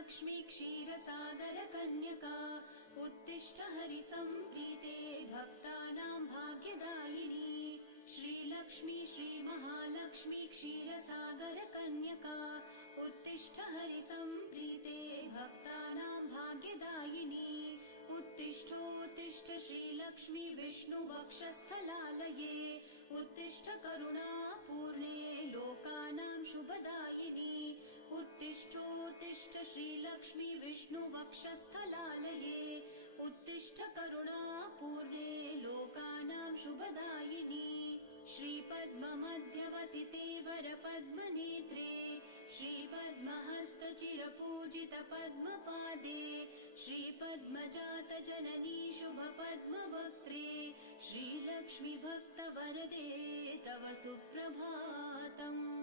श्रीमहालक्ष्मी क्षीरसागरकन्यका उत्तिष्ठ हरिसम्प्रीते भक्तानां भाग्यदायिनी श्रीलक्ष्मी श्रीमहालक्ष्मी क्षीरसागरकन्यका उत्तिष्ठ हरिसम्प्रीते भक्तानां भाग्यदायिनी उत्तिष्ठोत्तिष्ठ श्रीलक्ष्मी विष्णुवक्षस्थलालये उत्तिष्ठ करुणापूर्णे लोकानां शुभदायिनी उत्तिष्ठोत्तिष्ठ श्रीलक्ष्मी विष्णुवक्षस्थलालये उत्तिष्ठ करुणापूर्णे लोकानां शुभदायिनी श्रीपद्ममध्यवसिते वरपद्मनेत्रे श्रीपद्महस्तचिरपूजित पद्मपादे श्रीपद्मजातजननी शुभपद्मवक्त्रे श्रीलक्ष्मी भक्तवरदे तव सुप्रभातम्।